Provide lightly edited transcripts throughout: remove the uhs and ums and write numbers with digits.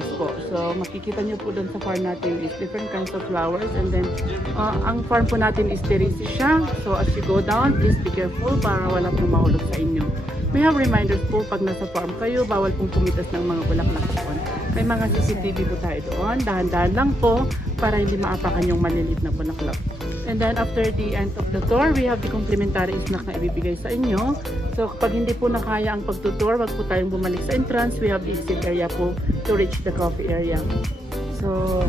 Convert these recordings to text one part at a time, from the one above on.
flowers po. So makikita nyo po doon sa farm natin is different kinds of flowers. And then ang farm po natin is terrace siya. So as you go down, please be careful para wala pong mahulog sa inyo. We have reminders po pag nasa farm kayo, bawal pong pumitas ng mga bulaklak doon. May mga CCTV po tayo doon. Dahan-dahan lang po para hindi maapakan yung maliliit na bulaklak. And then after the end of the tour, we have the complimentary snack na ibibigay sa inyo. So kapag hindi po nakaya ang pagtutour, wag po tayong bumalik sa entrance. We have the exit area po to reach the coffee area. So,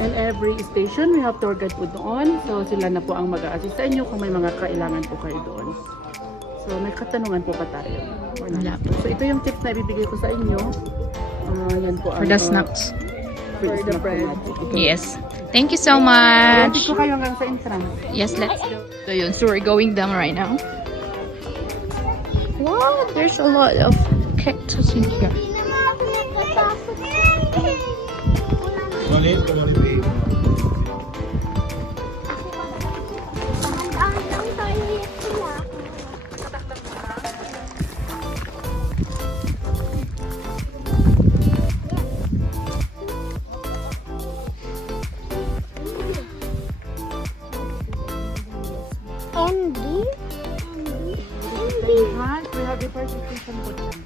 in every station, we have tour guide po doon. So sila na po ang mag-a-assist sa inyo kung may mga kailangan po kayo doon. So may katanungan po ba tayo? Wala. So ito yung tips na ibibigay ko sa inyo. Yan po For the snacks. For the bread. Yes. Thank you so much. Dito kayo hanggang sa entrance. Yes, let's go. So yun, so we're going down right now. Wow, there's a lot of cactus in here. We have the first station po dyan.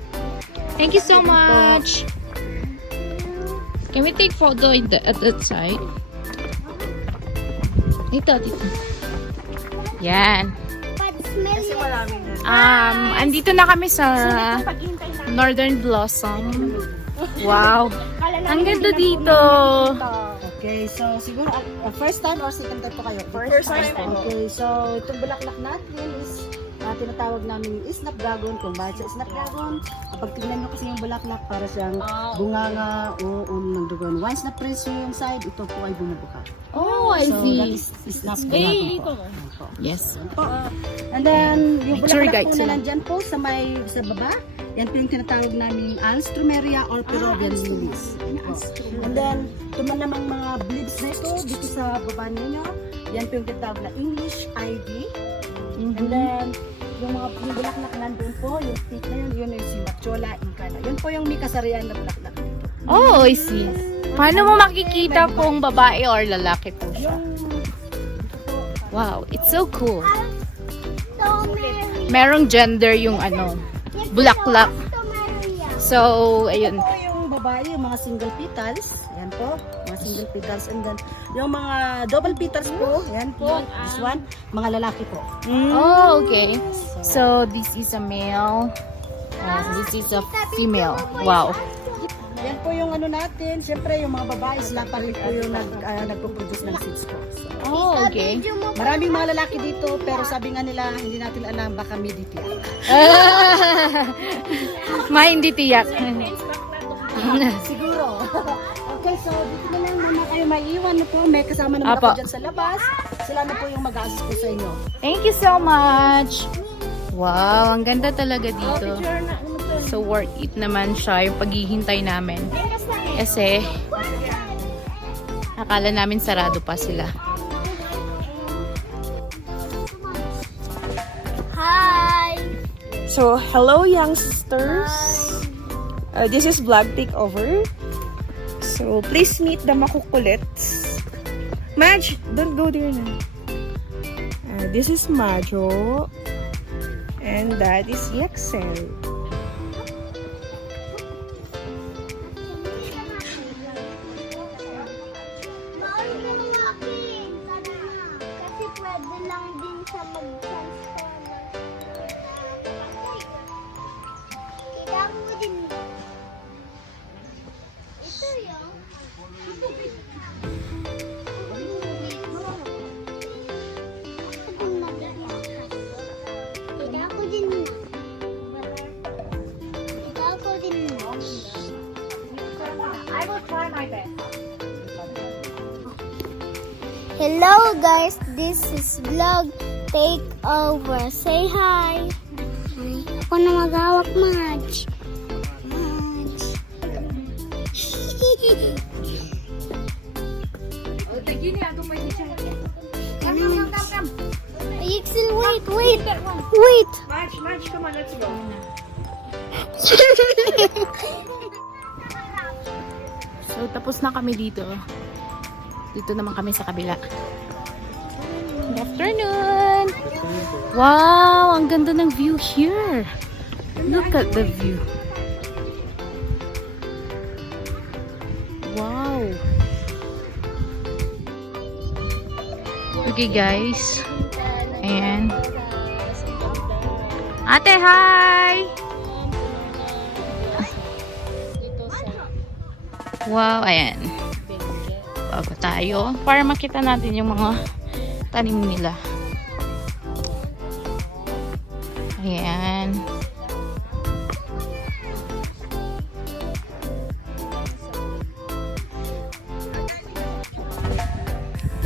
Thank you so much. Can we take photo at that side? Dito. Yan. Kasi maraming na. Andito na kami sa Northern Blossom. Wow. Ang ganda dito. Okay, so siguro first time or second time po kayo? First time. Okay, so itong bulaklak natin is tinatawag namin snapdragon. Kung bakit sa snapdragon, kapag tignan nyo kasi yung bulaklak para siyang bunganga o ng dugon. Once na press nyo yung side, ito po ay bumubuka. Oh, I So that is snapdragon po. Yes. And then yung Tour bulaklak guide po sila. na nandyan po sa baba, yan po yung tinatawag namin alstroemeria or Peruvian lilies. And then, ito man namang mga bleeds na ito, dito sa baba ninyo, yan po yung tinatawag na English ivy. And then, yung bulaklak nandun po, yung stick na yun yung si Machola Incana. Yun po yung may kasarian na bulaklak dito. Oh, I see. Paano mo makikita kung babae or lalaki po siya? Wow, it's so cool. Merong gender yung bulaklak. So, ayun. Ito po yung babae, yung mga single petals. Yan po, mga single petals. And then, yung mga double petals po, yan po, this one, mga lalaki po. Oh, okay. So, this is a male. And this is a female. Wow. Yan po yung natin. Siyempre, yung mga babae, sila pa rin po yung nagpo-produce ng seeds po. So, Oh, okay. maraming mga lalaki dito, pero sabi nga nila, hindi natin alam, baka may dito yan. Hindi tiyak. Siguro. Okay, so dito na lang muna kayo maiiwan na po. May kasama naman Apo. ako dyan sa labas. Sila na po yung mag-assist po sa inyo. Thank you so much. Wow, ang ganda talaga dito. So worth it naman siya yung paghihintay namin. Kasi akala namin sarado pa sila. Hi! So, hello youngsters. This is Vlog Takeover. So, please meet the makukulits. Madge, don't go there na. This is Majo. And that is Yexel. Kasi pwede lang din siya mag-transfer. Kita mo din. Ito yung kita ko din. Kita ko din. I will try my best. Hello guys, this is Vlog Takeover. Say hi. Ako na mag-hawak, Madge. Madge. Come. Yixel, wait. Madge, come on, let's go. So, tapos na kami dito. Dito naman kami sa kabila. Good afternoon! Wow! Ang ganda ng view here! Look at the view. Wow! Okay guys. Ayan. Ate, hi! Wow, ayan. Bago tayo. Para makita natin yung mga tanim nila. Ayan.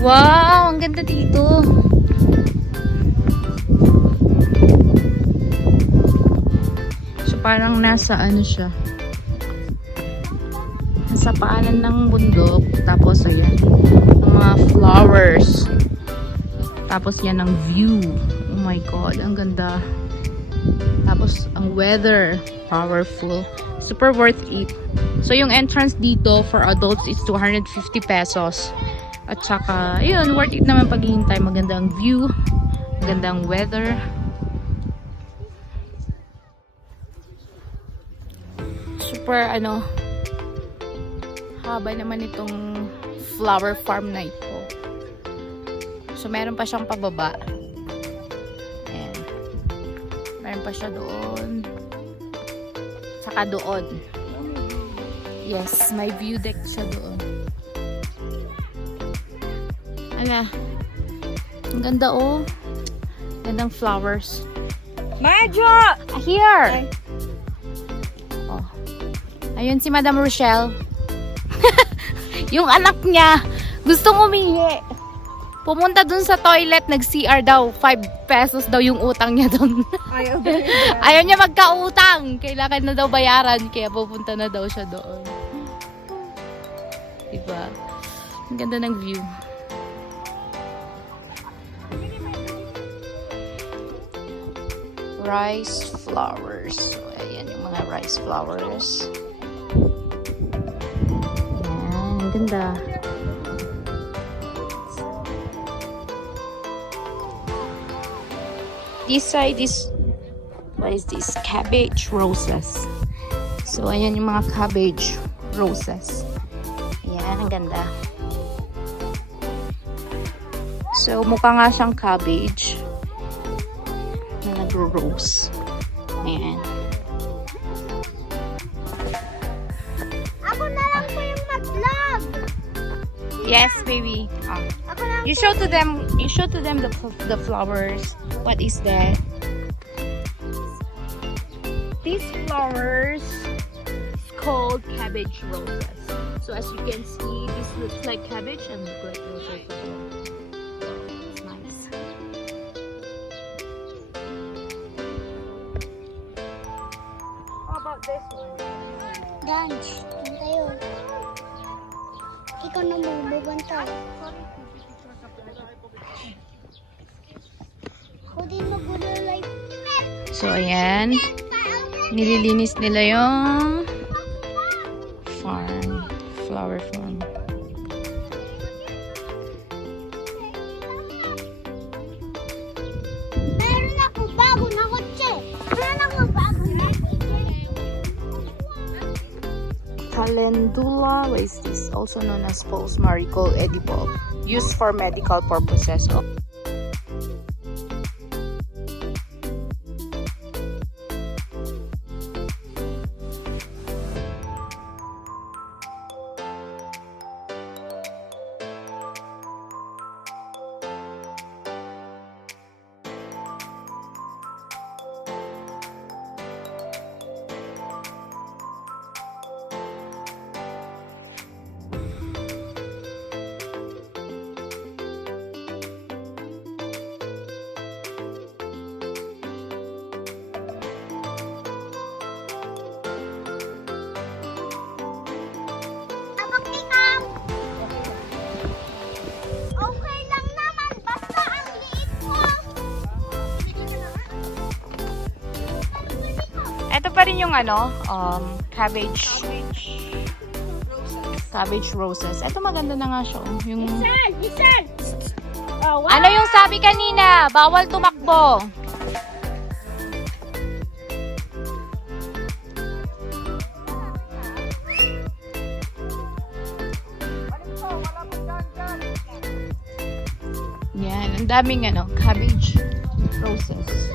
Wow, ang ganda dito. So parang nasa ano siya. Nasa paanan ng bundok. Tapos ayan, ang mga flowers. Tapos yan ang view. Oh my god, ang ganda. Tapos ang weather, powerful. Super worth it. So yung entrance dito for adults is 250 pesos. At saka, yun, worth it naman paghihintay. Magandang view, magandang weather. Super, haba naman itong flower farm na ito. So, meron pa siyang pababa. Ayan. Meron pa siya doon. Saka doon. Yes, may view deck siya doon. Ala. Ang ganda oh. Gandang flowers. Madjo! Here! Oh. Ayun si Madam Rochelle. Yung anak niya, gustong umihi. Pumunta dun sa toilet, nag-CR daw. 5 pesos daw yung utang niya dun. Ayaw niya magkautang. Kailangan na daw bayaran, kaya pupunta na daw siya doon. Diba? Ang ganda ng view. Rice flowers. So, ayan yung mga rice flowers. Ayan, ang ganda. This side is, what is this? Cabbage roses. So, ayan yung mga cabbage roses. Ayan, ang ganda. So, mukha nga siyang cabbage na nagro-rose. Ayan. Ako na lang po yung mag-vlog. Yes, baby. Ako na You show to them the flowers. What is that? These flowers is called cabbage roses. So as you can see, this looks like cabbage and look like roses. It's nice. How about this one? dance. Ano tayo? Ikaw na bubanta. Ako din mag-ulay. So ayan, nililinis nila yung farm, flower farm. Meron ako bago na kotse. Meron ako bago na kotse. Calendula, what is this? Also known as false marigold edible, used for medical purposes. Abang ikaw. Okay lang naman. Basta ang liit ko. Ito pa rin yung cabbage Cabbage roses. Ito maganda na nga siya. Oh. Yung... Listen! Oh, wow. Ano yung sabi kanina? Bawal tumakbo. Yan, ang daming ano, cabbage roses.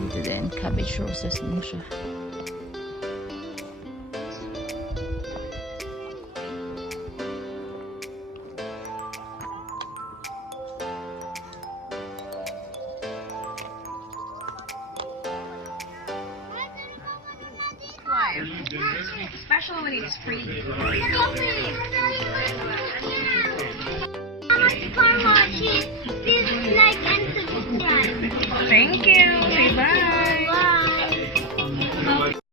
Dito din, cabbage roses din siya. Special when it's free. Car wash